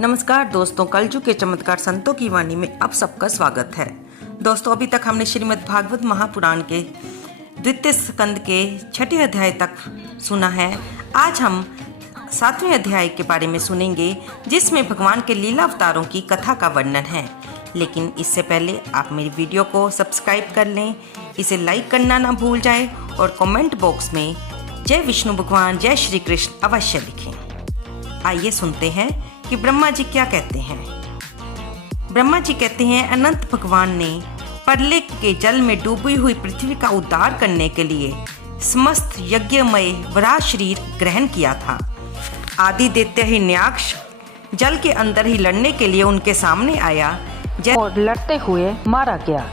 नमस्कार दोस्तों, कलयुग के चमत्कार संतों की वाणी में आप सबका स्वागत है। दोस्तों, अभी तक हमने श्रीमद् भागवत महापुराण के द्वितीय स्कंद के 6ठे अध्याय तक सुना है। आज हम 7वें अध्याय के बारे में सुनेंगे, जिसमें भगवान के लीला अवतारों की कथा का वर्णन है। लेकिन इससे पहले आप मेरी वीडियो को सब्सक्राइब कर लें, इसे लाइक करना ना भूल जाए और कमेंट बॉक्स में जय विष्णु भगवान, जय श्री कृष्ण अवश्य लिखें। आइए सुनते हैं कि ब्रह्मा जी क्या कहते हैं। ब्रह्मा जी कहते हैं, अनंत भगवान ने प्रलय के जल में डूबी हुई पृथ्वी का उद्धार करने के लिए समस्त यज्ञमय वराह शरीर ग्रहण किया था। आदि दैत्य हिरण्याक्ष जल के अंदर ही लड़ने के लिए उनके सामने आया और लड़ते हुए मारा गया।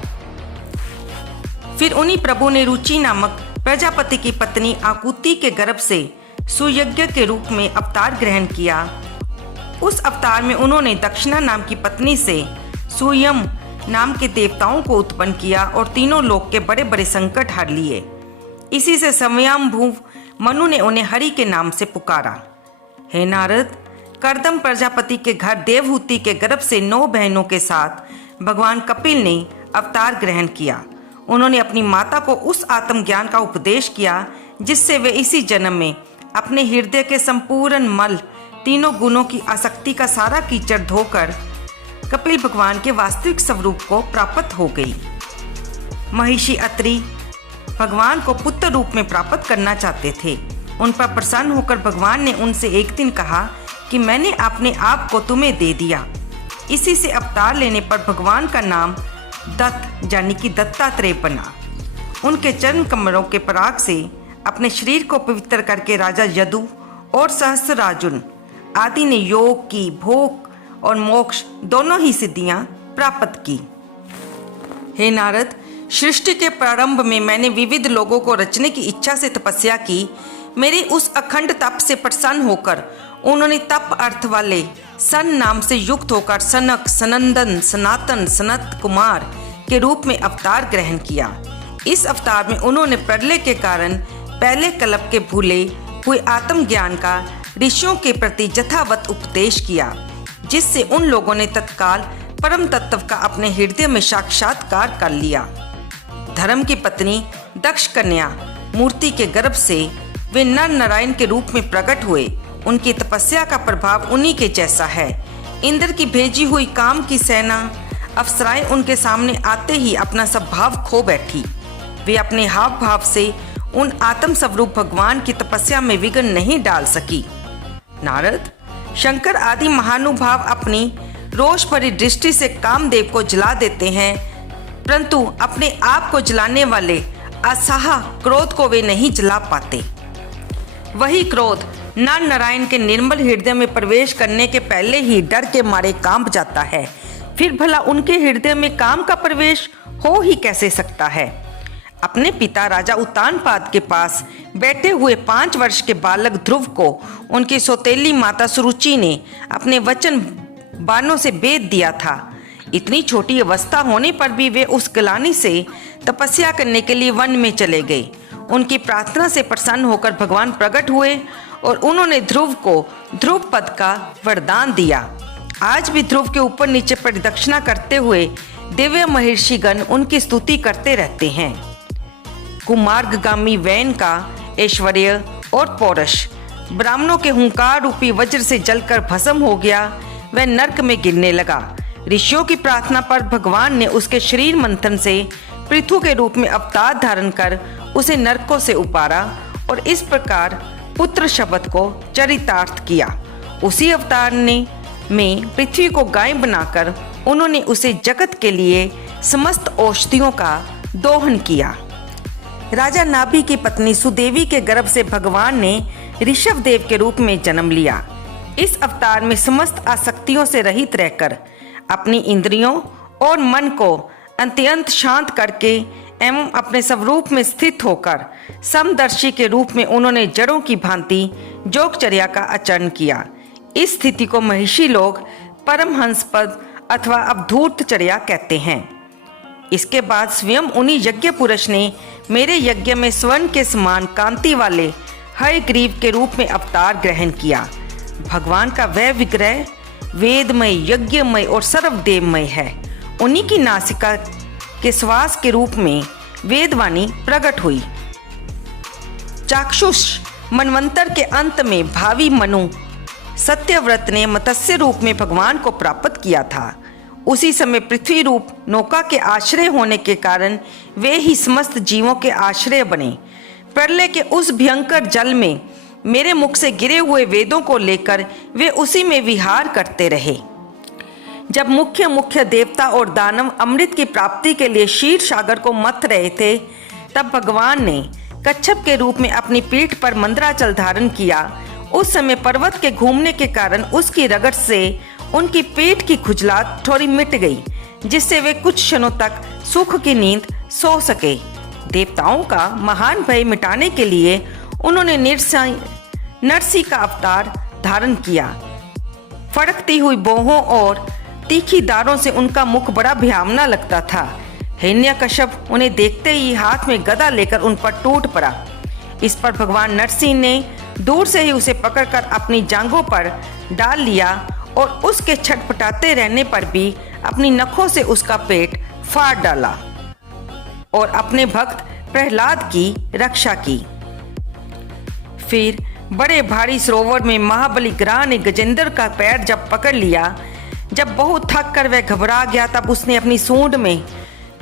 फिर उन्हीं प्रभु ने रुचि नामक प्रजापति की पत्नी आकुति के गर्भ से सुयज्ञ के रूप में अवतार ग्रहण किया। उस अवतार में उन्होंने दक्षिणा नाम की पत्नी से सूयम नाम के देवताओं को उत्पन्न किया और तीनों लोक के बड़े बड़े संकट हर लिए। इसी से स्वयंभू मनु ने उन्हें हरि के नाम से पुकारा। हे नारद, कर्दम प्रजापति के घर देवहूति के गर्भ से 9 बहनों के साथ भगवान कपिल ने अवतार ग्रहण किया। उन्होंने अपनी माता को उस आत्मज्ञान का उपदेश किया जिससे वे इसी जन्म में अपने हृदय के संपूर्ण मल, तीनों गुणों की आसक्ति का सारा कीचड़ धोकर कपिल भगवान के वास्तविक स्वरूप को प्राप्त हो गई। महिषी अत्रि भगवान को पुत्र रूप में प्राप्त करना चाहते थे। उन पर प्रसन्न होकर भगवान ने उनसे एक दिन कहा कि मैंने अपने आप को तुम्हें दे दिया। इसी से अवतार लेने पर भगवान का नाम दत्त यानी कि दत्तात्रेय बना। उनके चरण कमलों के पराग से अपने शरीर को पवित्र करके राजा यदु और सहस्रार्जुन आदि ने योग की, भोग और मोक्ष दोनों ही सिद्धियां प्राप्त की। हे नारद, सृष्टि के प्रारंभ में मैंने विविध लोगों को रचने की इच्छा से तपस्या की। मेरे उस अखंड तप से प्रसन्न होकर उन्होंने तप अर्थ वाले सन नाम से युक्त होकर सनक, सनंदन, सनातन, सनत कुमार के रूप में अवतार ग्रहण किया। इस अवतार में उन्होंने प्रलय के कारण पहले कल्प के भूले हुए आत्मज्ञान का ऋषियों के प्रति यथावत उपदेश किया, जिससे उन लोगों ने तत्काल परम तत्व का अपने हृदय में साक्षात्कार कर लिया। धर्म की पत्नी दक्ष कन्या मूर्ति के गर्भ से वे नर नारायण के रूप में प्रकट हुए। उनकी तपस्या का प्रभाव उन्हीं के जैसा है। इंद्र की भेजी हुई काम की सेना अप्सराएं उनके सामने आते ही अपना सब भाव खो बैठी। वे अपने हाव भाव से उन आत्म स्वरूप भगवान की तपस्या में विघ्न नहीं डाल सकी। नारद, शंकर आदि महानुभाव अपनी रोष भरी दृष्टि से कामदेव को जला देते हैं, परंतु अपने आप को जलाने वाले असाह क्रोध को वे नहीं जला पाते। वही क्रोध नर नारायण के निर्मल हृदय में प्रवेश करने के पहले ही डर के मारे कांप जाता है। फिर भला उनके हृदय में काम का प्रवेश हो ही कैसे सकता है। अपने पिता राजा उत्तानपाद के पास बैठे हुए 5 वर्ष के बालक ध्रुव को उनकी सौतेली माता सुरुचि ने अपने वचन बाणों से बेध दिया था। इतनी छोटी अवस्था होने पर भी वे उस ग्लानि से तपस्या करने के लिए वन में चले गए। उनकी प्रार्थना से प्रसन्न होकर भगवान प्रकट हुए और उन्होंने ध्रुव को ध्रुव पद का वरदान दिया। आज भी ध्रुव के ऊपर नीचे प्रदक्षिणा करते हुए दिव्य महर्षिगण उनकी स्तुति करते रहते हैं। कुमार्गगामी वैन का ऐश्वर्य और पौरुष ब्राह्मणों के हुंकार रूपी वज्र से जलकर भस्म हो गया। वह नरक में गिरने लगा। ऋषियों की प्रार्थना पर भगवान ने उसके शरीर मंथन से पृथु के रूप में अवतार धारण कर उसे नरकों से उबारा और इस प्रकार पुत्र शब्द को चरितार्थ किया। उसी अवतार में पृथ्वी को गाय बनाकर उन्होंने उसे जगत के लिए समस्त औषधियों का दोहन किया। राजा नाभि की पत्नी सुदेवी के गर्भ से भगवान ने ऋषभ देव के रूप में जन्म लिया। इस अवतार में समस्त आसक्तियों से रहित रहकर अपनी इंद्रियों और मन को अत्यंत शांत करके एवं अपने स्वरूप में स्थित होकर समदर्शी के रूप में उन्होंने जड़ों की भांति योगचर्या का आचरण किया। इस स्थिति को महिषी लोग परमहंस पद अथवा अवधूतचर्या कहते हैं। इसके बाद स्वयं उन्हीं यज्ञ पुरुष ने मेरे यज्ञ में स्वर्ण के समान कांति वाले हयग्रीव के रूप में अवतार ग्रहण किया। भगवान का वह विग्रह वेदमय, यज्ञमय और सर्वदेवमय है। उन्हीं की नासिका के श्वास के रूप में वेदवाणी प्रकट हुई। चाक्षुष मनवंतर के अंत में भावी मनु सत्यव्रत ने मत्स्य रूप में भगवान को प्राप्त किया था। उसी समय पृथ्वी रूप नौका के आश्रय होने के कारण वे ही समस्त जीवों के आश्रय बने। प्रलय के उस भयंकर जल में मेरे मुख से गिरे हुए वेदों को लेकर वे उसी में विहार करते रहे। जब मुख्य देवता और दानव अमृत की प्राप्ति के लिए क्षीर सागर को मथ रहे थे, तब भगवान ने कच्छप के रूप में अपनी पीठ पर मंदराचल धारण किया। उस समय पर्वत के घूमने के कारण उसकी रगड़ से उनकी पेट की खुजलाहट थोड़ी मिट गई, जिससे वे कुछ क्षणों तक सुख की नींद सो सके। देवताओं का महान भय मिटाने के लिए उन्होंने नरसी का अवतार धारण किया। फड़कती हुई बोहों और तीखी दारों से उनका मुख बड़ा भयावना लगता था। हिरण्यकश्यप उन्हें देखते ही हाथ में गदा लेकर उन पर टूट पड़ा। इस पर भगवान नरसिंह ने दूर से ही उसे पकड़कर अपनी जांघों पर डाल लिया और उसके छटपटाते रहने पर भी अपनी नखों से उसका पेट फाड़ डाला और अपने भक्त प्रहलाद की रक्षा की। फिर बड़े भारी सरोवर में महाबली ग्रह ने गजेंद्र का पैर जब पकड़ लिया, जब बहुत थक कर वह घबरा गया, तब उसने अपनी सूंड में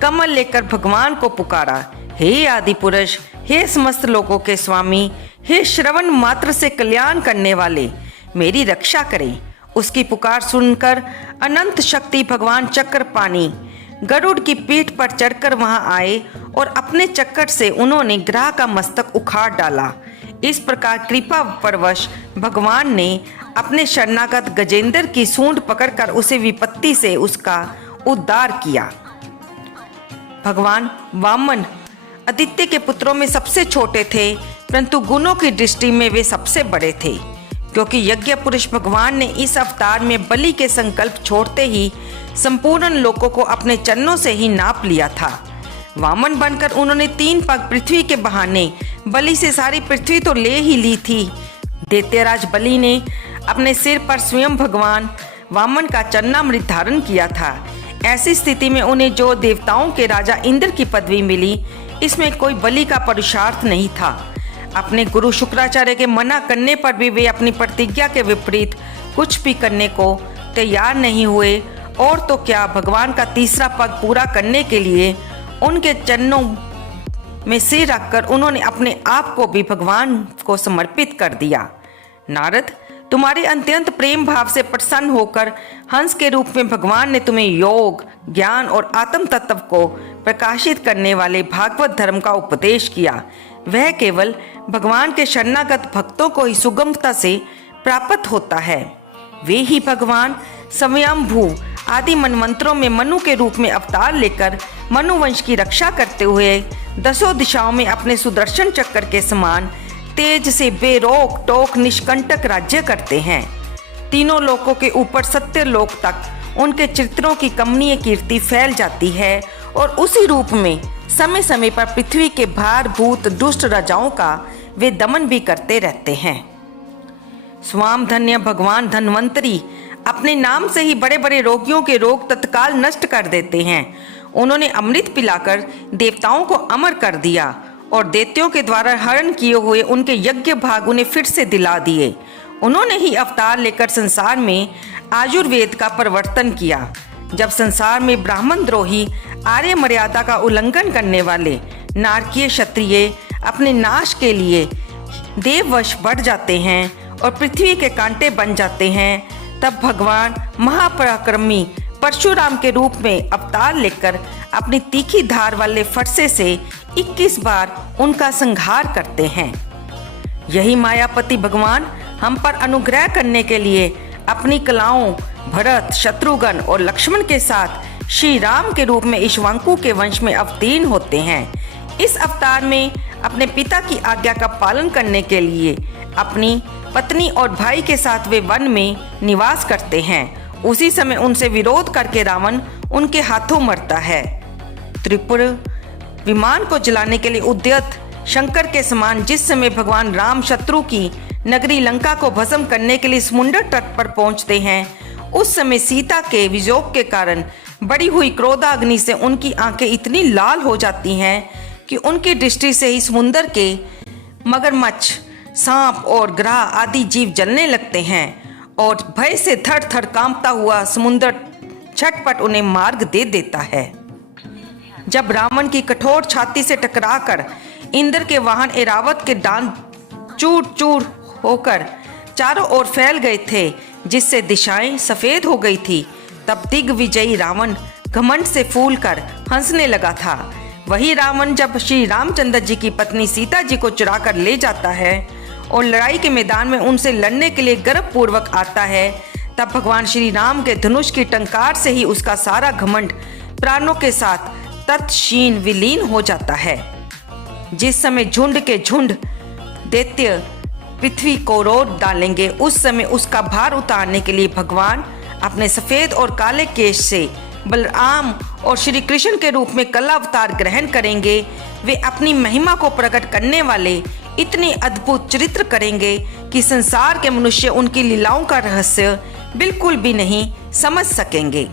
कमल लेकर भगवान को पुकारा, हे आदि पुरुष, हे समस्त लोगों के स्वामी, हे श्रवण मात्र से कल्याण करने वाले, मेरी रक्षा करें। उसकी पुकार सुनकर अनंत शक्ति भगवान चक्रपाणी गरुड़ की पीठ पर चढ़कर वहां आए और अपने चक्कर से उन्होंने ग्रह का मस्तक उखाड़ डाला। इस प्रकार कृपा परवश भगवान ने अपने शरणागत गजेंद्र की सूंड पकड़कर उसे विपत्ति से उसका उद्धार किया। भगवान वामन आदित्य के पुत्रों में सबसे छोटे थे, परंतु गुणों की दृष्टि में वे सबसे बड़े थे, क्योंकि यज्ञ पुरुष भगवान ने इस अवतार में बलि के संकल्प छोड़ते ही संपूर्ण लोकों को अपने चरणों से ही नाप लिया था। वामन बनकर उन्होंने 3 पग पृथ्वी के बहाने बलि से सारी पृथ्वी तो ले ही ली थी। दैत्यराज बलि ने अपने सिर पर स्वयं भगवान वामन का चरणामृत धारण किया था। ऐसी स्थिति में उन्हें जो देवताओं के राजा इंद्र की पदवी मिली, इसमें कोई बलि का पुरुषार्थ नहीं था। अपने गुरु शुक्राचार्य के मना करने पर भी वे अपनी प्रतिज्ञा के विपरीत कुछ भी करने को तैयार नहीं हुए, और तो क्या भगवान का तीसरा पग पूरा करने के लिए उनके चरणों में सिर रखकर उन्होंने अपने आप को भी भगवान को समर्पित कर दिया। नारद, तुम्हारे अत्यंत प्रेम भाव से प्रसन्न होकर हंस के रूप में भगवान ने तुम्हें योग, ज्ञान और आत्म तत्व को प्रकाशित करने वाले भागवत धर्म का उपदेश किया। वह केवल भगवान के शरणागत भक्तों को ही सुगमता से प्राप्त होता है। वे ही भगवान स्वयंभू आदि मनवंतरों में मनु के रूप में अवतार लेकर मनुवंश की रक्षा करते हुए 10 दिशाओं में अपने सुदर्शन चक्र के समान तेज से बेरोक टोक निष्कंटक राज्य करते हैं। तीनों लोकों के ऊपर सत्य लोक तक उनके चित्रों की कमनीय कीर्ति फैल जाती है, और उसी रूप में समय समय पर पृथ्वी के भारभूत दुष्ट राजाओं का वे दमन भी करते रहते हैं। स्वाम धन्य भगवान धन्वंतरी अपने नाम से ही बड़े बड़े रोगियों के रोग तत्काल नष्ट कर देते हैं। उन्होंने अमृत पिलाकर देवताओं को अमर कर दिया और दैत्यों के द्वारा हरण किए हुए उनके यज्ञ भाग उन्हें फिर से दिला दिए। उन्होंने ही अवतार लेकर संसार में आयुर्वेद का प्रवर्तन किया। जब संसार में ब्राह्मण द्रोही आर्य मर्यादा का उल्लंघन करने वाले नारकीय क्षत्रिय अपने नाश के लिए देववश बढ़ जाते हैं और पृथ्वी के कांटे बन जाते हैं, तब भगवान महापराक्रमी परशुराम के रूप में अवतार लेकर अपनी तीखी धार वाले फरसे से 21 बार उनका संहार करते हैं। यही मायापति भगवान हम पर अनुग्रह करने के लिए अपनी कलाओं भरत, शत्रुघ्न और लक्ष्मण के साथ श्री राम के रूप में इक्ष्वाकु के वंश में अवतीर्ण होते हैं। इस अवतार में अपने पिता की आज्ञा का पालन करने के लिए अपनी पत्नी और भाई के साथ वे वन में निवास करते हैं। उसी समय उनसे विरोध करके रावण उनके हाथों मरता है। त्रिपुर विमान को जलाने के लिए उद्यत शंकर के समान जिस समय भगवान राम शत्रु की नगरी लंका को भस्म करने के लिए समुद्र तट पर पहुंचते हैं, उस समय सीता के वियोग के कारण बड़ी हुई क्रोधाग्नि से उनकी आंखें इतनी लाल हो जाती हैं कि उनकी दृष्टि से ही समुद्र के मगरमच्छ, सांप और ग्रह आदि जीव जलने लगते हैं और भय से थर थर कांपता हुआ समुद्र झटपट उन्हें मार्ग दे देता है। जब रावण की कठोर छाती से टकराकर इंद्र के वाहन ऐरावत के दांत चूर चूर होकर चारों ओर फैल गए थे, जिससे दिशाएं सफेद हो गई थी, तब दिग्विजयी रावण घमंड से फूलकर हंसने लगा था। वही रावण जब श्री रामचंद्र जी की पत्नी सीता जी को चुरा कर ले जाता है और लड़ाई के मैदान में उनसे लड़ने के लिए गर्वपूर्वक आता है, तब भगवान श्री राम के धनुष की टंकार से ही उसका सारा घमंड प्राणों के साथ तत्क्षण विलीन हो जाता है। जिस समय झुंड के झुंड दैत्य पृथ्वी को रोड डालेंगे, उस समय उसका भार उतारने के लिए भगवान अपने सफेद और काले केश से बलराम और श्री कृष्ण के रूप में कला अवतार ग्रहण करेंगे। वे अपनी महिमा को प्रकट करने वाले इतने अद्भुत चरित्र करेंगे कि संसार के मनुष्य उनकी लीलाओं का रहस्य बिल्कुल भी नहीं समझ सकेंगे।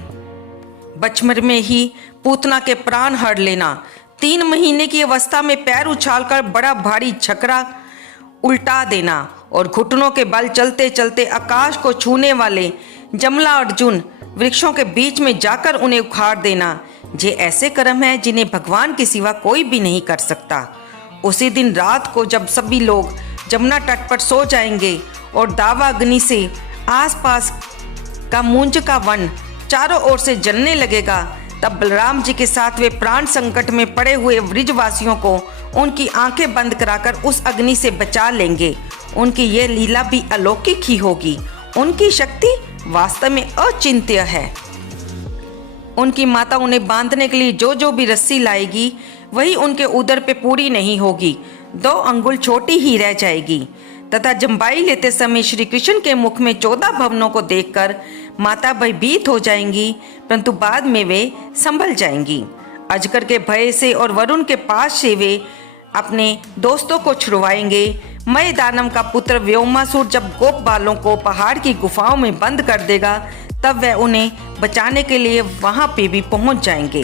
बचपन में ही पूतना के प्राण हर लेना, 3 महीने की अवस्था में पैर उछालकर बड़ा भारी छकरा उल्टा देना और घुटनों के बल चलते चलते आकाश को छूने वाले जमला अर्जुन वृक्षों के बीच में जाकर उन्हें उखाड़ देना, ये ऐसे कर्म हैं जिन्हें भगवान के सिवा कोई भी नहीं कर सकता। उसी दिन रात को जब सभी लोग जमुना तट पर सो जाएंगे और दावा अग्नि से आसपास का मूंज का वन चारों ओर से जलने लगेगा, तब बलराम जी के साथ वे प्राण संकट में पड़े हुए वृजवासियों को उनकी आंखें बंद कराकर उस अग्नि से बचा लेंगे। उनकी यह लीला भी अलौकिक ही होगी। उनकी शक्ति वास्तव में अचिंत्य है। उनकी माता उन्हें बांधने के लिए जो भी रस्सी लाएगी, वही उनके उदर पे पूरी नहीं होगी, 2 अंगुल छोटी ही रह जाएगी। तथा जम्बाई लेते समय श्री कृष्ण के मुख में 14 भवनों को देखकर माता भयभीत हो जाएंगी, परंतु बाद में वे संभल जाएंगी। अजगर के भय से और वरुण के पास से वे अपने दोस्तों को छुड़वाएंगे। मय दानव का पुत्र व्योमासुर जब गोप बालों को पहाड़ की गुफाओं में बंद कर देगा, तब वह उन्हें बचाने के लिए वहां पे भी पहुंच जाएंगे।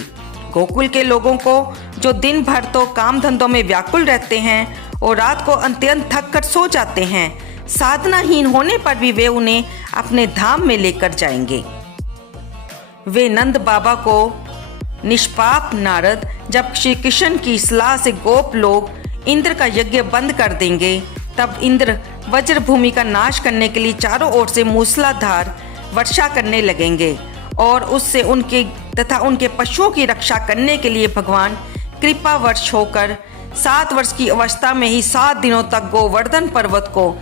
गोकुल के लोगों को जो दिन भर तो काम धंधों में व्याकुल रहते हैं और रात को अत्यंत थक कर सो जाते हैं, साधनाहीन होने पर भी वे उन्हें अपने धाम में लेकर जाएंगे। वे नंद बाबा को निष्पाप नारद जब श्री कृष्ण की सलाह से गोप लोग इंद्र का यज्ञ बंद कर देंगे, तब इंद्र वज्र भूमि का नाश करने के लिए चारों ओर से मूसलाधार वर्षा करने लगेंगे और उससे उनके तथा उनके पशुओं की रक्षा करने के लिए भगवान कृपा वर्ष होकर 7 वर्ष की अवस्था में ही 7 दिनों तक गोवर्धन पर्वत को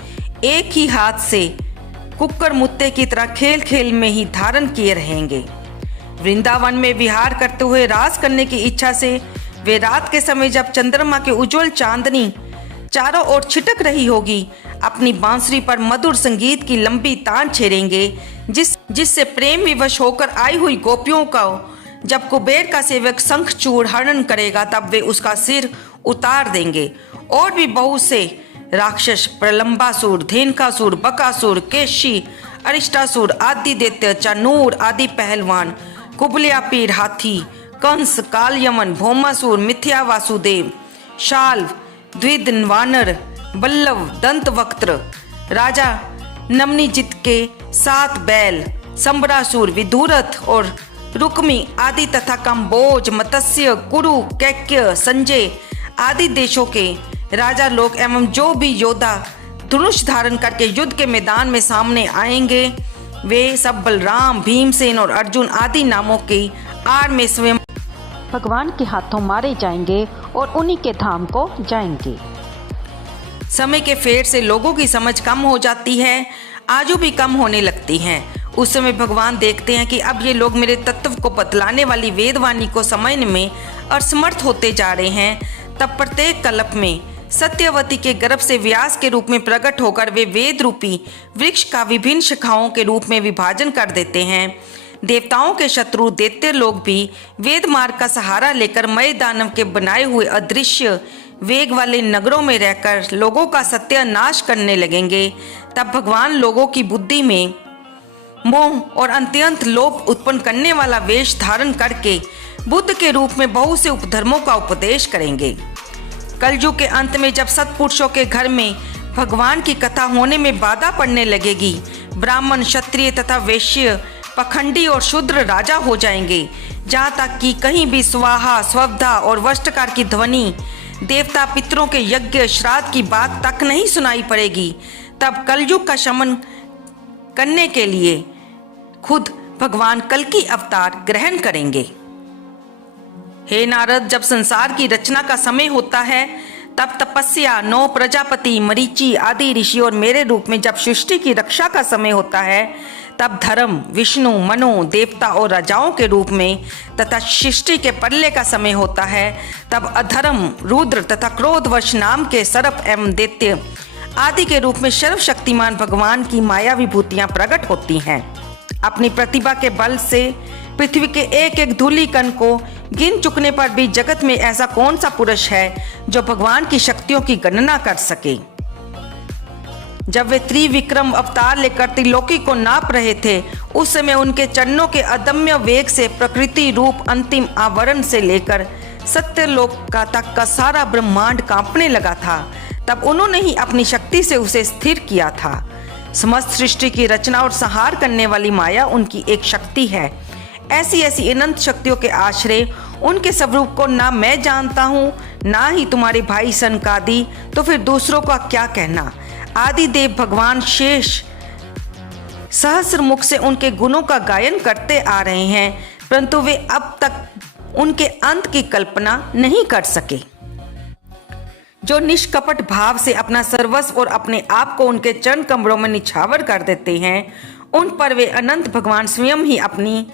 एक ही हाथ से कुक्कर मुत्ते की तरह खेल खेल में ही धारण किए रहेंगे। वृंदावन में विहार करते हुए रास करने की इच्छा से वे रात के समय जब चंद्रमा के उज्जवल चांदनी चारों ओर छिटक रही होगी, अपनी बांसुरी पर मधुर संगीत की लंबी तान छेड़ेंगे, जिससे प्रेम विवश होकर आई हुई गोपियों का जब कुबेर का सेवक शंखचूड़ हरण करेगा, तब वे उसका सिर उतार देंगे। और भी बहुत से राक्षस प्रलंबासुर, धेनकासुर, बकासुर, केशी, अरिष्टासुर आदि दैत्य, चानूर आदि पहलवान, कुबलिया पीर हाथी, कंस, कालयमन, भौमासुर, मिथ्या वासुदेव, शाल्व, द्विद वानर, बल्लव, दंत वक्त्र, राजा नमनीजित के 7 बैल, संबरासुर, विदुरथ और रुक्मी आदि तथा कंबोज, मत्स्य, कुरु, कैक्य, संजय आदि देशों के राजा लोग एवं जो भी योद्धा धनुष धारण करके युद्ध के मैदान में सामने आएंगे, वे सब बलराम, भीमसेन और अर्जुन आदि नामों की आड़ में स्वयं भगवान के हाथों मारे जाएंगे और उन्हीं के धाम को जाएंगे। समय के फेर से लोगों की समझ कम हो जाती है, आजू भी कम होने लगती हैं। उस समय भगवान देखते हैं कि अब ये लोग मेरे तत्व को बतलाने वाली वेदवाणी को समझने में असमर्थ होते जा रहे हैं। तब प्रत्येक कल्प में सत्यवती के गर्भ से व्यास के रूप में प्रकट होकर वे वेद रूपी वृक्ष का विभिन्न शाखाओं के रूप में विभाजन कर देते हैं। देवताओं के शत्रु दैत्य लोग भी वेद मार्ग का सहारा लेकर मय दानव के बनाए हुए अदृश्य वेग वाले नगरों में रहकर लोगों का सत्यानाश करने लगेंगे। तब भगवान लोगों की बुद्धि में मोह और अत्यंत लोभ उत्पन्न करने वाला वेश धारण करके बुद्ध के रूप में बहुत से उपधर्मों का उपदेश करेंगे। कलयुग के अंत में जब सत्पुरुषों के घर में भगवान की कथा होने में बाधा पड़ने लगेगी, ब्राह्मण, क्षत्रिय तथा वैश्य, पखंडी और शूद्र राजा हो जाएंगे, जहाँ तक कि कहीं भी स्वाहा, स्वधा और वष्टकार की ध्वनि, देवता पितरों के यज्ञ श्राद्ध की बात तक नहीं सुनाई पड़ेगी, तब कलयुग का शमन करने के लिए खुद भगवान कल्कि अवतार ग्रहण करेंगे। हे नारद, जब संसार की रचना का समय होता है, तब तपस्या, 9 प्रजापति, मरीचि आदि ऋषि और मेरे रूप में जब सृष्टि की रक्षा का समय होता है, तब धर्म, विष्णु, मनो, देवता और राजाओं के रूप में तथा सृष्टि के प्रलय का समय होता है, तब अधर्म, रुद्र तथा क्रोधवश नाम के सर्प एवं दैत्य आदि के रूप में सर्वशक्तिमान भगवान की माया विभूतियां प्रकट होती हैं। अपनी प्रतिभा के बल से पृथ्वी के एक एक धूलि कण को गिन चुकने पर भी जगत में ऐसा कौन सा पुरुष है जो भगवान की शक्तियों की गणना कर सके। जब वे त्रिविक्रम अवतार लेकर त्रिलोकी को नाप रहे थे, उस समय उनके चरणों के अदम्य वेग से प्रकृति रूप अंतिम आवरण से लेकर सत्यलोक का तक का सारा ब्रह्मांड कांपने लगा था। तब उन्होंने ही अपनी शक्ति से उसे स्थिर किया था। समस्त सृष्टि की रचना और संहार करने वाली माया उनकी एक शक्ति है। ऐसी ऐसी अनंत शक्तियों के आश्रय उनके स्वरूप को ना मैं जानता हूँ, ना ही तुम्हारे भाई सनकादि, तो फिर दूसरों का क्या कहना। आदिदेव भगवान शेष सहस्र मुख से उनके गुणों का गायन करते आ रहे हैं, परंतु वे अब तक उनके अंत की कल्पना नहीं कर सके। जो निष्कपट भाव से अपना सर्वस्व और अपने आप को उनके चरण कमरों में निछावर कर देते हैं, उन पर वे अनंत भगवान स्वयं ही अपनी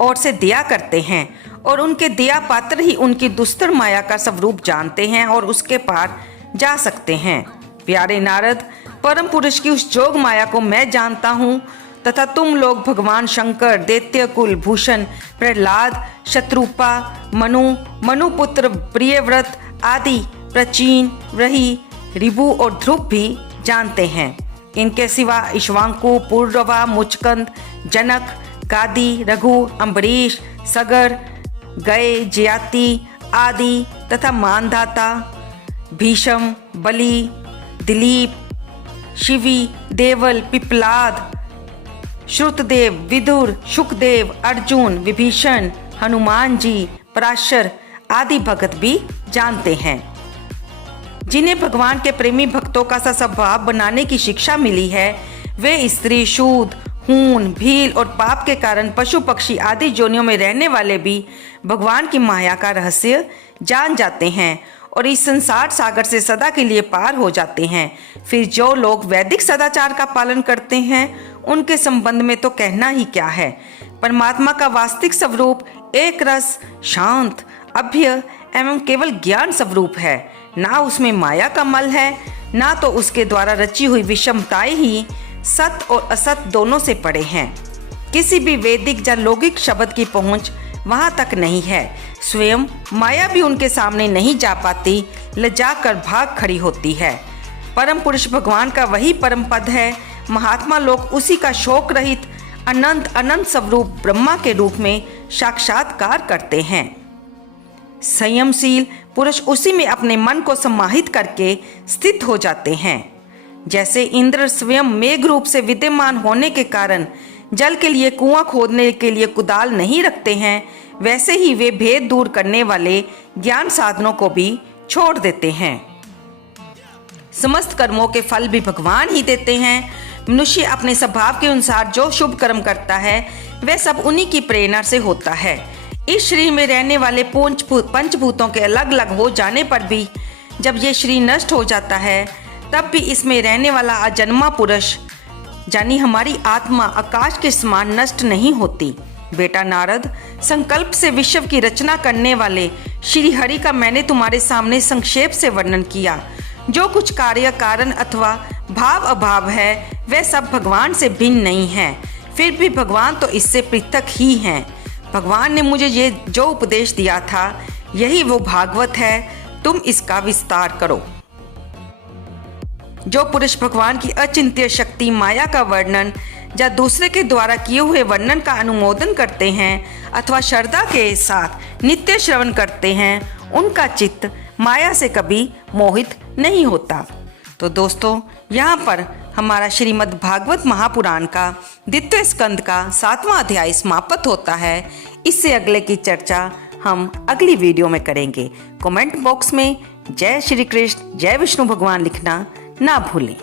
ओर से दया करते हैं और उनके दया पात्र ही उनकी दुस्तर माया का स्वरूप जानते हैं और उसके पार जा सकते हैं। प्यारे नारद, परम पुरुष की उस जोग माया को मैं जानता हूँ तथा तुम लोग भगवान शंकर, दैत्य कुल भूषण, प्रहलाद, शत्रुपा, मनुपुत्र, प्रियव्रत आदि, प्रचीन, व्रही, रिभु और ध्रुव भी जानते हैं। इनके सिवा इक्ष्वाकु, पूर्वा, मुचकंद, जनक, गादी, रघु, अम्बरीश, सगर, गए, जयाति आदि तथा मानधाता, भीष्म, बलि, दिलीप, शिवी, देवल, पिपलाद, श्रुतदेव, विदुर, शुकदेव, अर्जुन, विभीषण, हनुमान जी, पराशर आदि भगत भी जानते हैं। जिन्हें भगवान के प्रेमी भक्तों का सा स्वभाव बनाने की शिक्षा मिली है, वे स्त्री, शूद्र, खून, भील और पाप के कारण पशु पक्षी आदि जोनियों में रहने वाले भी भगवान की माया का रहस्य जान जाते हैं और इस संसार सागर से सदा के लिए पार हो जाते हैं। फिर जो लोग वैदिक सदाचार का पालन करते हैं, उनके संबंध में तो कहना ही क्या है। परमात्मा का वास्तविक स्वरूप एक रस, शांत, अभ्य एवं केवल ज्ञान स्वरूप है। ना उसमें माया का मल है, ना तो उसके द्वारा रची हुई विषमताएं ही सत और असत दोनों से परे हैं। किसी भी वैदिक या लौकिक शब्द की पहुंच वहां तक नहीं है। स्वयं माया भी उनके सामने नहीं जा पाती, लज्जा कर भाग खड़ी होती है। परम पुरुष भगवान का वही परम पद है। महात्मा लोग उसी का शोक रहित अनंत स्वरूप ब्रह्मा के रूप में साक्षात्कार करते हैं। संयमशील पुरुष उसी में अपने मन को समाहित करके स्थित हो जाते हैं। जैसे इंद्र स्वयं मेघ रूप से विद्यमान होने के कारण जल के लिए कुआं खोदने के लिए कुदाल नहीं रखते हैं, वैसे ही वे भेद दूर करने वाले ज्ञान साधनों को भी छोड़ देते हैं। समस्त कर्मों के फल भी भगवान ही देते हैं। मनुष्य अपने स्वभाव के अनुसार जो शुभ कर्म करता है, वह सब उन्हीं की प्रेरणा से होता है। इस शरीर में रहने वाले पंचभूतों के अलग अलग हो जाने पर भी जब ये शरीर नष्ट हो जाता है, तब भी इसमें रहने वाला अजन्मा पुरुष यानी हमारी आत्मा आकाश के समान नष्ट नहीं होती। बेटा नारद, संकल्प से विश्व की रचना करने वाले श्री हरि का मैंने तुम्हारे सामने संक्षेप से वर्णन किया। जो कुछ कार्य कारण अथवा भाव अभाव है, वह सब भगवान से भिन्न नहीं है। फिर भी भगवान तो इससे पृथक ही हैं। भगवान ने मुझे ये जो उपदेश दिया था, यही वो भागवत है। तुम इसका विस्तार करो। जो पुरुष भगवान की अचिंत्य शक्ति माया का वर्णन या दूसरे के द्वारा किए हुए वर्णन का अनुमोदन करते हैं अथवा श्रद्धा के साथ नित्य श्रवण करते हैं, उनका चित्त माया से कभी मोहित नहीं होता। तो दोस्तों, यहाँ पर हमारा श्रीमद् भागवत महापुराण का द्वितीय स्कंद का 7वां अध्याय समाप्त होता है। इससे अगले की चर्चा हम अगली वीडियो में करेंगे। कमेंट बॉक्स में जय श्री कृष्ण, जय विष्णु भगवान लिखना ना भूलें।